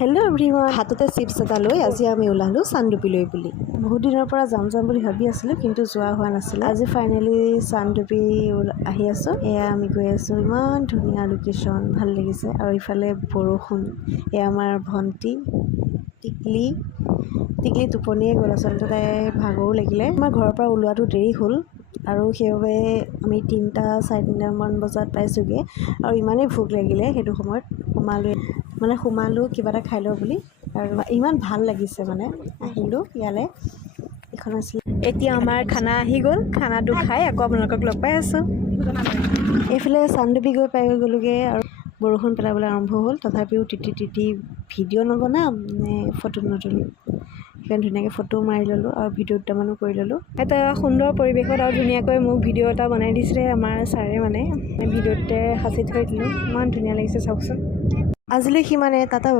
Hello' everyone, হাততে chips এটা লৈ আজি আমি ওলালোঁ চানডুবিলৈ বুলি। বহুত দিনৰ পৰা যাম বুলি ভাবি আছিলোঁ, কিন্তু যোৱা হোৱা নাছিলে। আজি ফাইনেলি চানডুবি আহি আছোঁ। এয়া আমি গৈ আছোঁ। ইমান ধুনীয়া লোকেশ্যন, ভাল লাগিছে। আৰু ইফালে বৰষুণ। এয়া আমাৰ ভণ্টি টিকলি টোপনিয়ে গ'ল। আচলতে তাই ভাগৰো লাগিলে। আমাৰ ঘৰৰ পৰা ওলোৱাটো দেৰি হ'ল আৰু সেইবাবে আমি 3-3:30মান বজাত পাইছোঁগৈ। আৰু ইমানেই ভোক লাগিলে সেইটো সময়ত সোমালোঁ কিবা এটা খাই লওঁ বুলি। আৰু ইমান ভাল লাগিছে, আহিলোঁ ইয়ালৈ। এইখন আছিলে। এতিয়া আমাৰ খানা আহি গ'ল। খানাটো খাই আকৌ আপোনালোকক লগ পাই আছোঁ। এইফালে চানডুবি পাই গ'লোগৈ আৰু বৰষুণ পেলাবলৈ আৰম্ভ হ'ল। তথাপিও তিতি ভিডিঅ' নবনাম নে ফটো নতুলিম, সেইকাৰণে ধুনীয়াকৈ ফটো মাৰি ল'লোঁ আৰু ভিডিঅ' দুটামানো কৰি ল'লোঁ। এটা সুন্দৰ পৰিৱেশত আৰু ধুনীয়াকৈ মোক ভিডিঅ' এটা বনাই দিছিলে আমাৰ ছাৰে। ভিডিঅ'তে সাঁচি থৈ দিলোঁ। ইমান ধুনীয়া লাগিছে চাওকচোন। আজিলৈ সিমানে। টাটা।